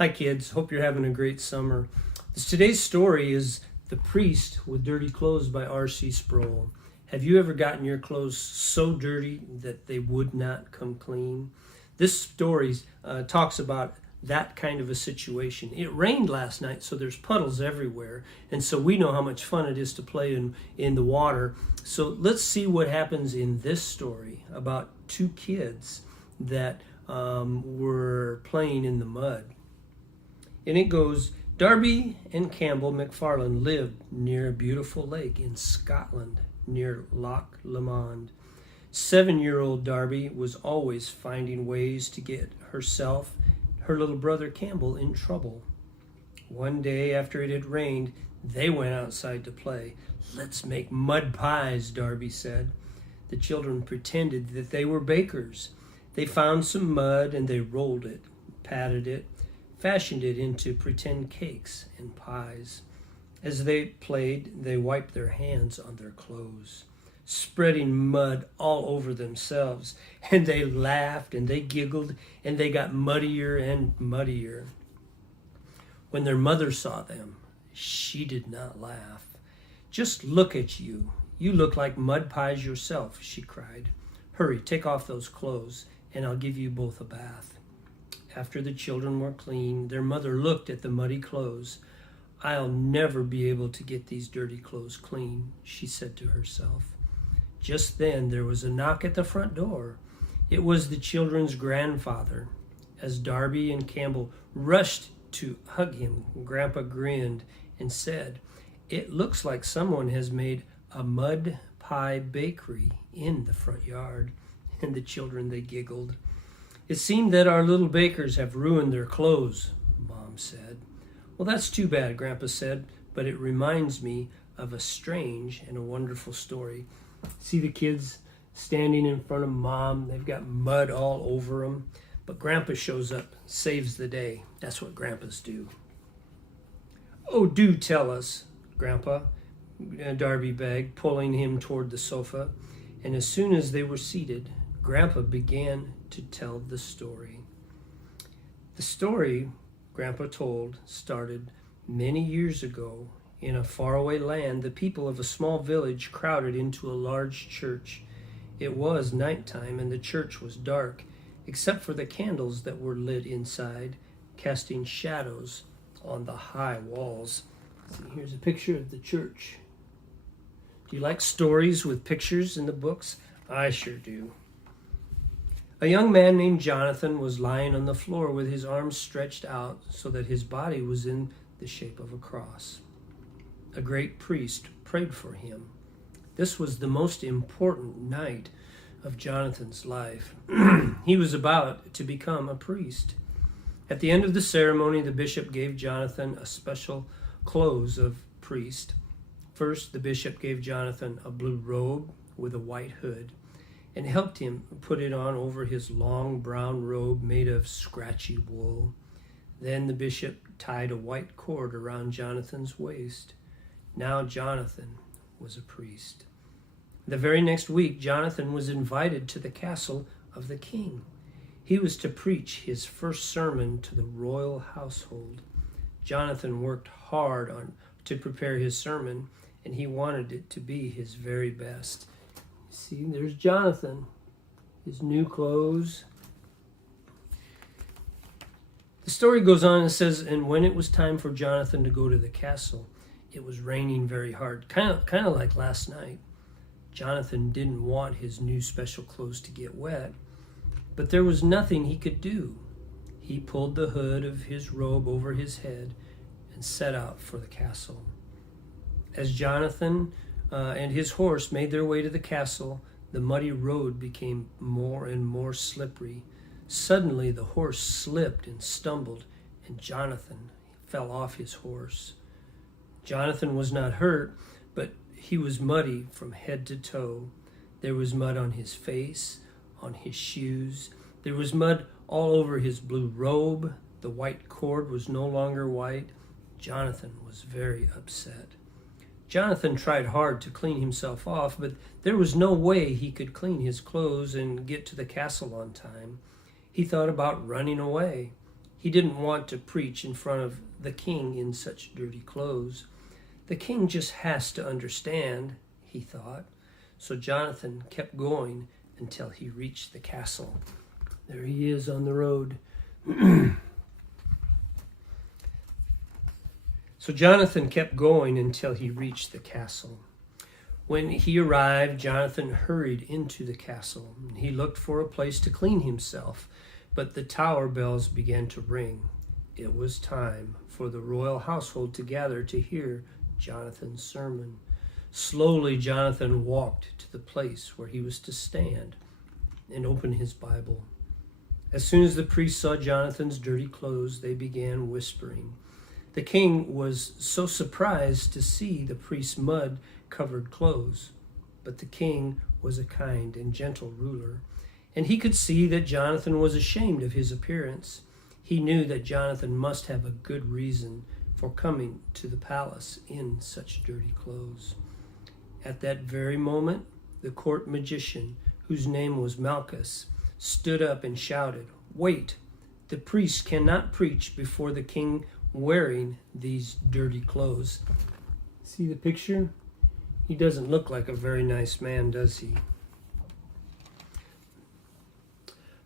Hi kids, hope you're having a great summer. Today's story is The Priest with Dirty Clothes by R.C. Sproul. Have you ever gotten your clothes so dirty that they would not come clean? This story talks about that kind of a situation. It rained last night, so there's puddles everywhere, and so we know how much fun it is to play in the water. So let's see what happens in this story about two kids that were playing in the mud. And it goes, Darby and Campbell McFarlane lived near a beautiful lake in Scotland, near Loch Lomond. 7-year-old Darby was always finding ways to get herself, her little brother Campbell, in trouble. One day after it had rained, they went outside to play. Let's make mud pies, Darby said. The children pretended that they were bakers. They found some mud and they rolled it, patted it, fashioned it into pretend cakes and pies. As they played, they wiped their hands on their clothes, spreading mud all over themselves, and they laughed and they giggled and they got muddier and muddier. When their mother saw them, she did not laugh. Just look at you. You look like mud pies yourself, she cried. Hurry, take off those clothes, and I'll give you both a bath. After the children were clean, their mother looked at the muddy clothes. I'll never be able to get these dirty clothes clean, she said to herself. Just then there was a knock at the front door. It was the children's grandfather. As Darby and Campbell rushed to hug him, Grandpa grinned and said, It looks like someone has made a mud pie bakery in the front yard. And the children, they giggled. It seemed that our little bakers have ruined their clothes, Mom said. Well, that's too bad, Grandpa said, but it reminds me of a strange and a wonderful story. See the kids standing in front of Mom. They've got mud all over them, but Grandpa shows up, saves the day. That's what grandpas do. Oh, do tell us, Grandpa, Darby begged, pulling him toward the sofa. And as soon as they were seated, Grandpa began to tell the story. The story Grandpa told started many years ago. In a faraway land, the people of a small village crowded into a large church. It was nighttime and the church was dark, except for the candles that were lit inside, casting shadows on the high walls. See, here's a picture of the church. Do you like stories with pictures in the books? I sure do. A young man named Jonathan was lying on the floor with his arms stretched out so that his body was in the shape of a cross. A great priest prayed for him. This was the most important night of Jonathan's life. He was about to become a priest. At the end of the ceremony, the bishop gave Jonathan a special clothes of priest. First, the bishop gave Jonathan a blue robe with a white hood, and helped him put it on over his long brown robe made of scratchy wool. Then the bishop tied a white cord around Jonathan's waist. Now Jonathan was a priest. The very next week, Jonathan was invited to the castle of the king. He was to preach his first sermon to the royal household. Jonathan worked hard to prepare his sermon, and he wanted it to be his very best. See, there's Jonathan, his new clothes. The story goes on and says, and when it was time for Jonathan to go to the castle, it was raining very hard, kind of like last night. Jonathan didn't want his new special clothes to get wet, but there was nothing he could do. He pulled the hood of his robe over his head and set out for the castle. As Jonathan and his horse made their way to the castle, the muddy road became more and more slippery. Suddenly the horse slipped and stumbled, and Jonathan fell off his horse. Jonathan was not hurt, but he was muddy from head to toe. There was mud on his face, on his shoes. There was mud all over his blue robe. The white cord was no longer white. Jonathan was very upset. Jonathan tried hard to clean himself off, but there was no way he could clean his clothes and get to the castle on time. He thought about running away. He didn't want to preach in front of the king in such dirty clothes. The king just has to understand, he thought. So Jonathan kept going until he reached the castle. There he is on the road. So Jonathan kept going until he reached the castle. When he arrived, Jonathan hurried into the castle. He looked for a place to clean himself, but the tower bells began to ring. It was time for the royal household to gather to hear Jonathan's sermon. Slowly, Jonathan walked to the place where he was to stand and open his Bible. As soon as the priests saw Jonathan's dirty clothes, they began whispering. The king was so surprised to see the priest's mud-covered clothes, but the king was a kind and gentle ruler, and he could see that Jonathan was ashamed of his appearance. He knew that Jonathan must have a good reason for coming to the palace in such dirty clothes. At that very moment, the court magician, whose name was Malchus, stood up and shouted, "Wait! The priest cannot preach before the king wearing these dirty clothes." See the picture? He doesn't look like a very nice man, does he?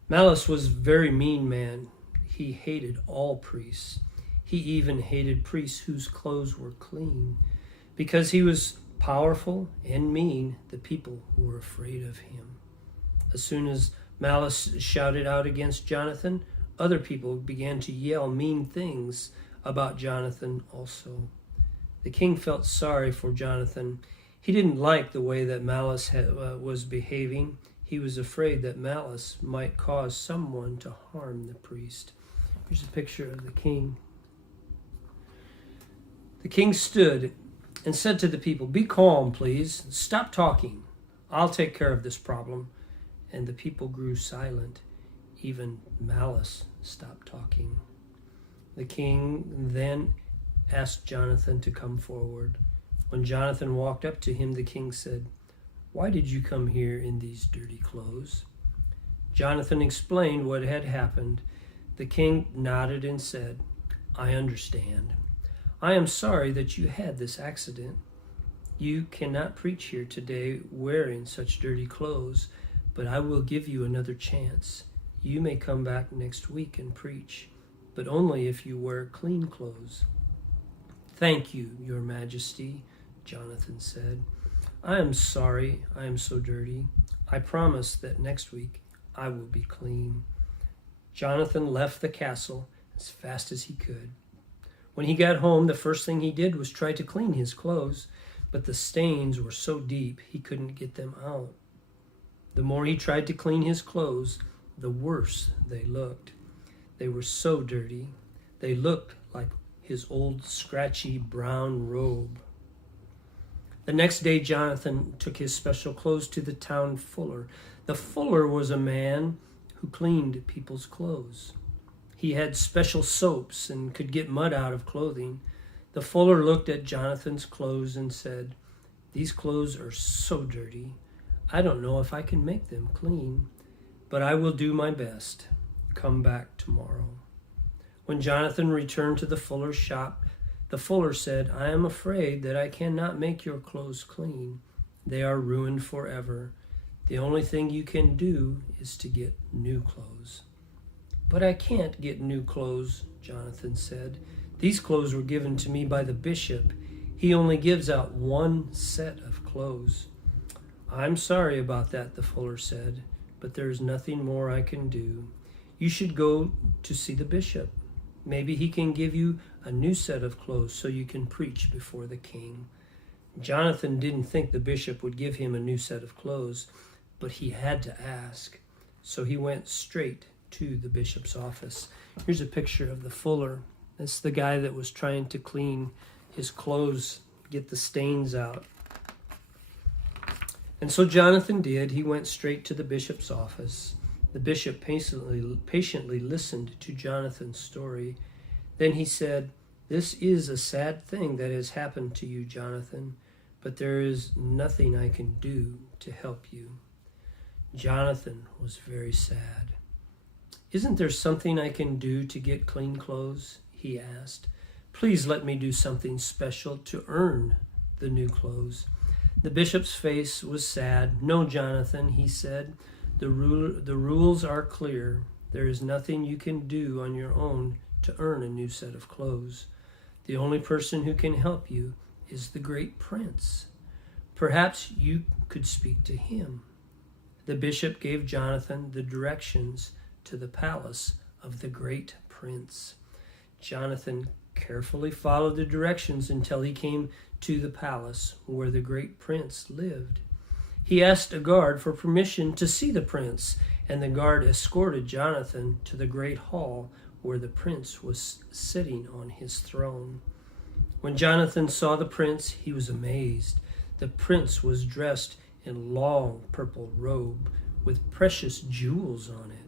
Malchus was a very mean man. He hated all priests. He even hated priests whose clothes were clean. Because he was powerful and mean, the people were afraid of him. As soon as Malchus shouted out against Jonathan, other people began to yell mean things about Jonathan also. The king felt sorry for Jonathan. He didn't like the way that Malchus was behaving. He was afraid that Malchus might cause someone to harm the priest. Here's a picture of the king. The king stood and said to the people, "Be calm, please. Stop talking. I'll take care of this problem." And the people grew silent. Even Malchus stopped talking. The king then asked Jonathan to come forward. When Jonathan walked up to him, the king said, "Why did you come here in these dirty clothes?" Jonathan explained what had happened. The king nodded and said, "I understand. I am sorry that you had this accident. You cannot preach here today wearing such dirty clothes, but I will give you another chance. You may come back next week and preach, but only if you wear clean clothes." "Thank you, Your Majesty," Jonathan said. "I am sorry I am so dirty. I promise that next week I will be clean." Jonathan left the castle as fast as he could. When he got home, the first thing he did was try to clean his clothes, but the stains were so deep he couldn't get them out. The more he tried to clean his clothes, the worse they looked. They were so dirty. They looked like his old scratchy brown robe. The next day, Jonathan took his special clothes to the town fuller. The fuller was a man who cleaned people's clothes. He had special soaps and could get mud out of clothing. The fuller looked at Jonathan's clothes and said, "These clothes are so dirty. I don't know if I can make them clean, but I will do my best. Come back tomorrow." When Jonathan returned to the fuller's shop, the fuller said, "I am afraid that I cannot make your clothes clean. They are ruined forever. The only thing you can do is to get new clothes." "But I can't get new clothes," Jonathan said. "These clothes were given to me by the bishop. He only gives out one set of clothes." "I'm sorry about that," the fuller said, "but there is nothing more I can do. You should go to see the bishop. Maybe he can give you a new set of clothes so you can preach before the king." Jonathan didn't think the bishop would give him a new set of clothes, but he had to ask. So he went straight to the bishop's office. Here's a picture of the fuller. That's the guy that was trying to clean his clothes, get the stains out. And so Jonathan did. He went straight to the bishop's office. The bishop patiently listened to Jonathan's story. Then he said, "This is a sad thing that has happened to you, Jonathan, but there is nothing I can do to help you." Jonathan was very sad. "Isn't there something I can do to get clean clothes?" he asked. "Please let me do something special to earn the new clothes." The bishop's face was sad. "No, Jonathan," he said. The rules are clear. There is nothing you can do on your own to earn a new set of clothes. The only person who can help you is the great prince. Perhaps you could speak to him." The bishop gave Jonathan the directions to the palace of the great prince. Jonathan carefully followed the directions until he came to the palace where the great prince lived. He asked a guard for permission to see the prince, and the guard escorted Jonathan to the great hall where the prince was sitting on his throne. When Jonathan saw the prince, he was amazed. The prince was dressed in a long purple robe with precious jewels on it.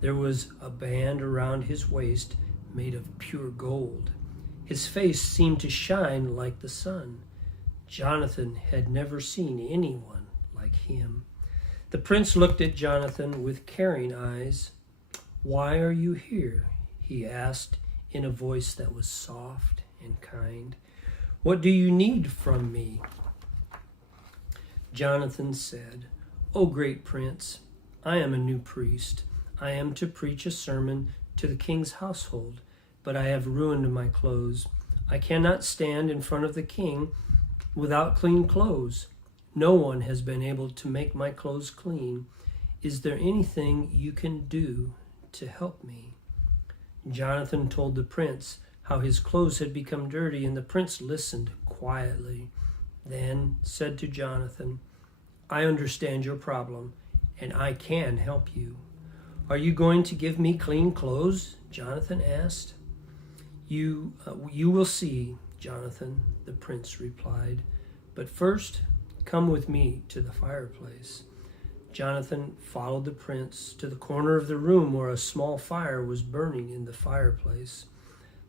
There was a band around his waist made of pure gold. His face seemed to shine like the sun. Jonathan had never seen anyone like him. The prince looked at Jonathan with caring eyes. "Why are you here?" he asked in a voice that was soft and kind. "What do you need from me?" Jonathan said, "O great prince, I am a new priest. I am to preach a sermon to the king's household, but I have ruined my clothes. I cannot stand in front of the king without clean clothes. No one has been able to make my clothes clean. Is there anything you can do to help me?" Jonathan told the prince how his clothes had become dirty, and the prince listened quietly, then said to Jonathan, "I understand your problem, and I can help you." "Are you going to give me clean clothes?" Jonathan asked. You will see, Jonathan," the prince replied. "But first, come with me to the fireplace." Jonathan followed the prince to the corner of the room where a small fire was burning in the fireplace.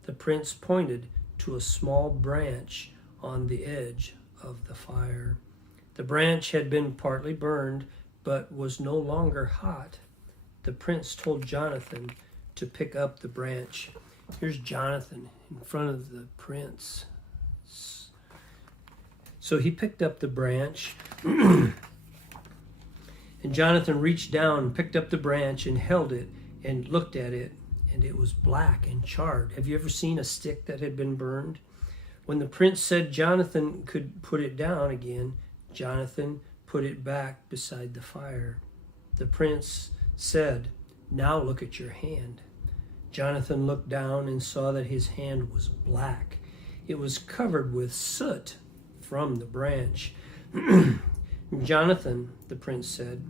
The prince pointed to a small branch on the edge of the fire. The branch had been partly burned, but was no longer hot. The prince told Jonathan to pick up the branch. Here's Jonathan in front of the prince. So he picked up the branch, and Jonathan reached down and picked up the branch and held it and looked at it, and it was black and charred. Have you ever seen a stick that had been burned? When the prince said Jonathan could put it down again, Jonathan put it back beside the fire. The prince said, "Now look at your hand." Jonathan looked down and saw that his hand was black. It was covered with soot from the branch. "Jonathan," the prince said,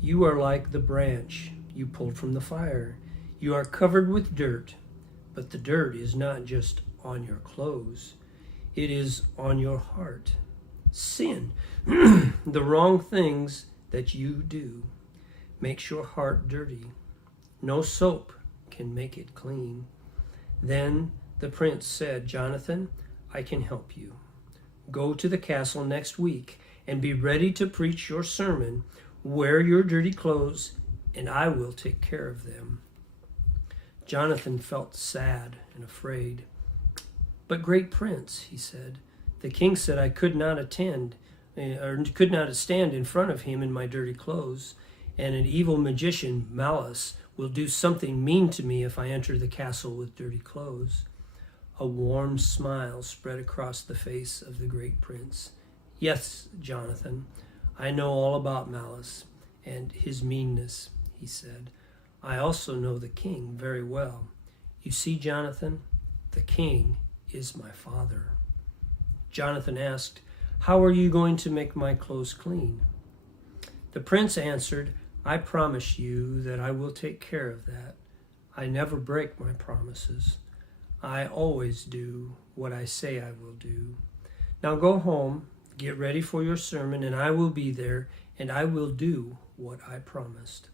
"you are like the branch you pulled from the fire. You are covered with dirt, but the dirt is not just on your clothes. It is on your heart. Sin, the wrong things that you do, makes your heart dirty. No soap can make it clean." Then the prince said, "Jonathan, I can help you. Go to the castle next week and be ready to preach your sermon. Wear your dirty clothes, and I will take care of them." Jonathan felt sad and afraid. "But great prince," he said, "the king said I could not stand in front of him in my dirty clothes, and an evil magician, Malice, will do something mean to me if I enter the castle with dirty clothes." A warm smile spread across the face of the great prince. "Yes, Jonathan, I know all about Malice and his meanness," he said. "I also know the king very well. You see, Jonathan, the king is my father." Jonathan asked, "How are you going to make my clothes clean?" The prince answered, "I promise you that I will take care of that. I never break my promises. I always do what I say I will do. Now go home, get ready for your sermon, and I will be there, and I will do what I promised."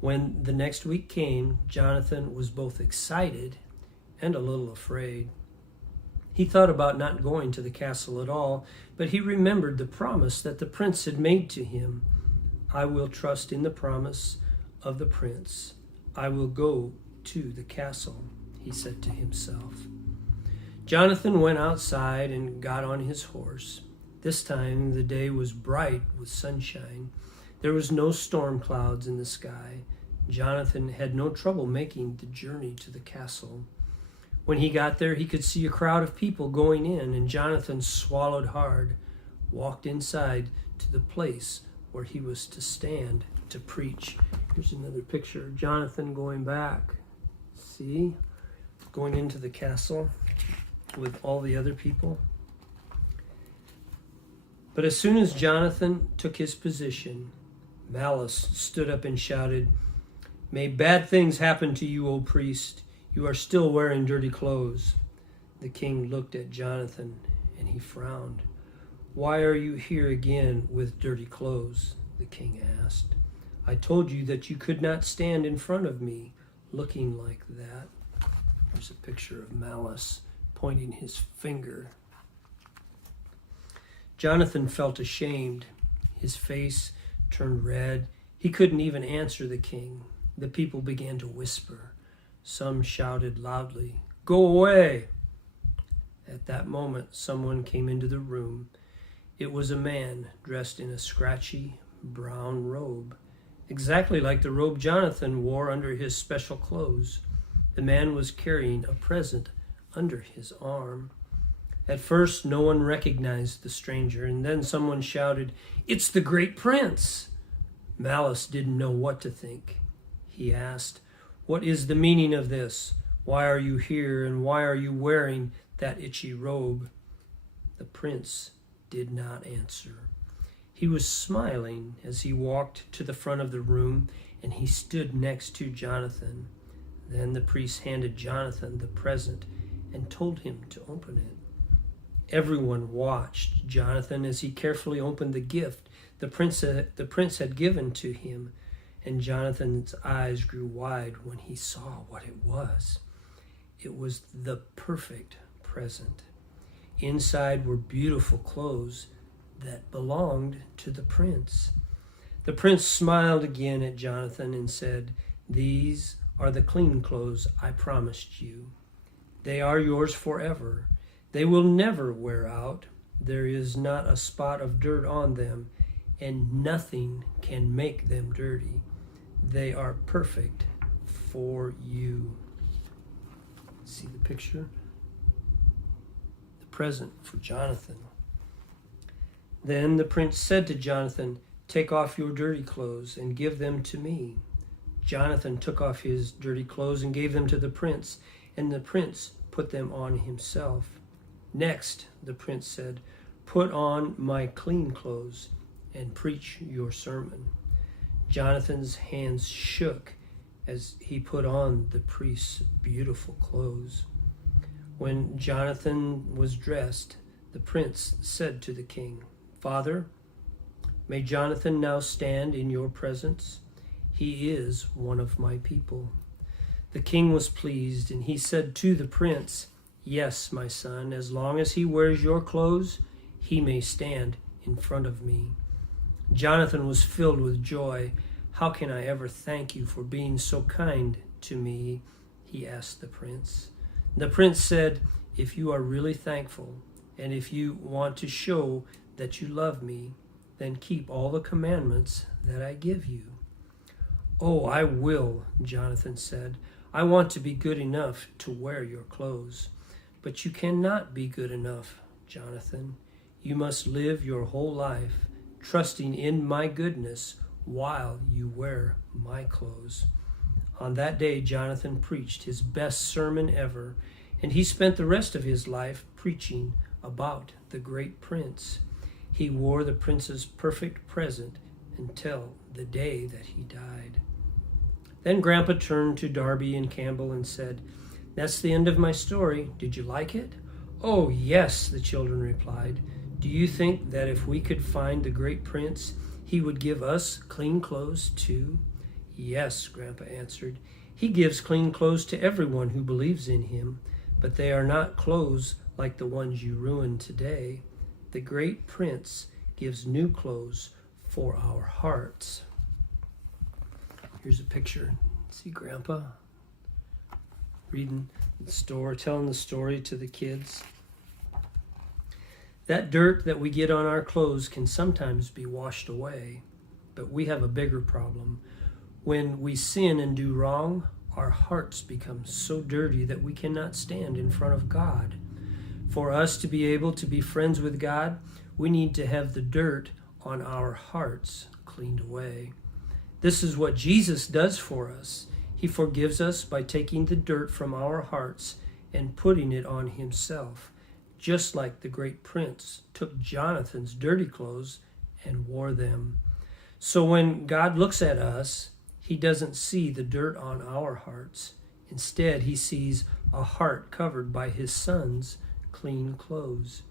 When the next week came, Jonathan was both excited and a little afraid. He thought about not going to the castle at all, but he remembered the promise that the prince had made to him. "I will trust in the promise of the prince, I will go to the castle, he said to himself. Jonathan went outside and got on his horse. This time the day was bright with sunshine. There was no storm clouds in the sky. Jonathan had no trouble making the journey to the castle. When he got there, he could see a crowd of people going in, and Jonathan swallowed hard, walked inside to the place where he was to stand to preach. Here's another picture of Jonathan going back. See? Going into the castle with all the other people. But as soon as Jonathan took his position, Malice stood up and shouted, "May bad things happen to you, O priest. You are still wearing dirty clothes." The king looked at Jonathan and he frowned. "Why are you here again with dirty clothes?" the king asked. "I told you that you could not stand in front of me looking like that." There's a picture of Malice pointing his finger. Jonathan felt ashamed. His face turned red. He couldn't even answer the king. The people began to whisper. Some shouted loudly, "Go away!" At that moment, someone came into the room. It was a man dressed in a scratchy brown robe, exactly like the robe Jonathan wore under his special clothes. The man was carrying a present under his arm. At first, no one recognized the stranger, and then someone shouted, "It's the great prince!" Malice didn't know what to think. He asked, "What is the meaning of this? Why are you here, and why are you wearing that itchy robe?" The prince did not answer. He was smiling as he walked to the front of the room, and he stood next to Jonathan. Then the priest handed Jonathan the present and told him to open it. Everyone watched Jonathan as he carefully opened the gift the prince had given to him, and Jonathan's eyes grew wide when he saw what it was. It was the perfect present. Inside were beautiful clothes that belonged to the prince. The prince smiled again at Jonathan and said, "These are the clean clothes I promised you. They are yours forever. They will never wear out. There is not a spot of dirt on them, and nothing can make them dirty. They are perfect for you." See the picture? The present for Jonathan. Then the prince said to Jonathan, "Take off your dirty clothes and give them to me." Jonathan took off his dirty clothes and gave them to the prince, and the prince put them on himself. "Next," the prince said, "put on my clean clothes and preach your sermon." Jonathan's hands shook as he put on the priest's beautiful clothes. When Jonathan was dressed, the prince said to the king, "Father, may Jonathan now stand in your presence? He is one of my people." The king was pleased, and he said to the prince, "Yes, my son, as long as he wears your clothes, he may stand in front of me." Jonathan was filled with joy. "How can I ever thank you for being so kind to me?" he asked the prince. The prince said, "If you are really thankful, and if you want to show that you love me, then keep all the commandments that I give you." "Oh, I will," Jonathan said. "I want to be good enough to wear your clothes." "But you cannot be good enough, Jonathan. You must live your whole life trusting in my goodness while you wear my clothes." On that day, Jonathan preached his best sermon ever, and he spent the rest of his life preaching about the great prince. He wore the prince's perfect present until the day that he died. Then Grandpa turned to Darby and Campbell and said, "That's the end of my story. Did you like it?" "Oh, yes," the children replied. "Do you think that if we could find the great prince, he would give us clean clothes too?" "Yes," Grandpa answered. "He gives clean clothes to everyone who believes in him, but they are not clothes like the ones you ruined today. The great prince gives new clothes for our hearts." Here's a picture. See Grandpa reading the story, telling the story to the kids. That dirt that we get on our clothes can sometimes be washed away, but we have a bigger problem. When we sin and do wrong, our hearts become so dirty that we cannot stand in front of God. For us to be able to be friends with God, we need to have the dirt on our hearts cleaned away. This is what Jesus does for us. He forgives us by taking the dirt from our hearts and putting it on himself, just like the great prince took Jonathan's dirty clothes and wore them. So when God looks at us, he doesn't see the dirt on our hearts. Instead, he sees a heart covered by his son's clean clothes.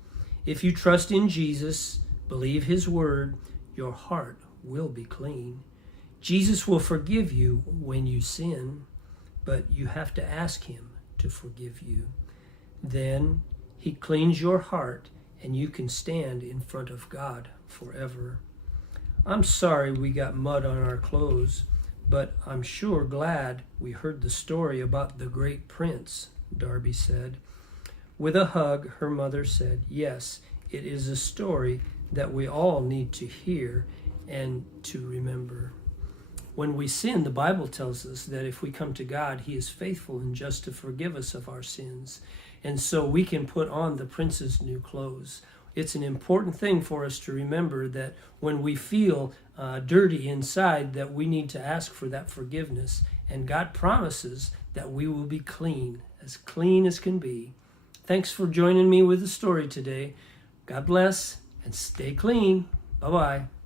If you trust in Jesus, believe his word, your heart will be clean. Jesus will forgive you when you sin, but you have to ask him to forgive you. Then he cleans your heart and you can stand in front of God forever. I'm sorry we got mud on our clothes, but I'm sure glad we heard the story about the great prince, Darby said. With a hug, her mother said, yes, it is a story that we all need to hear and to remember. When we sin, the Bible tells us that if we come to God, he is faithful and just to forgive us of our sins. And so we can put on the prince's new clothes. It's an important thing for us to remember that when we feel dirty inside, that we need to ask for that forgiveness. And God promises that we will be clean as can be. Thanks for joining me with the story today. God bless and stay clean. Bye-bye.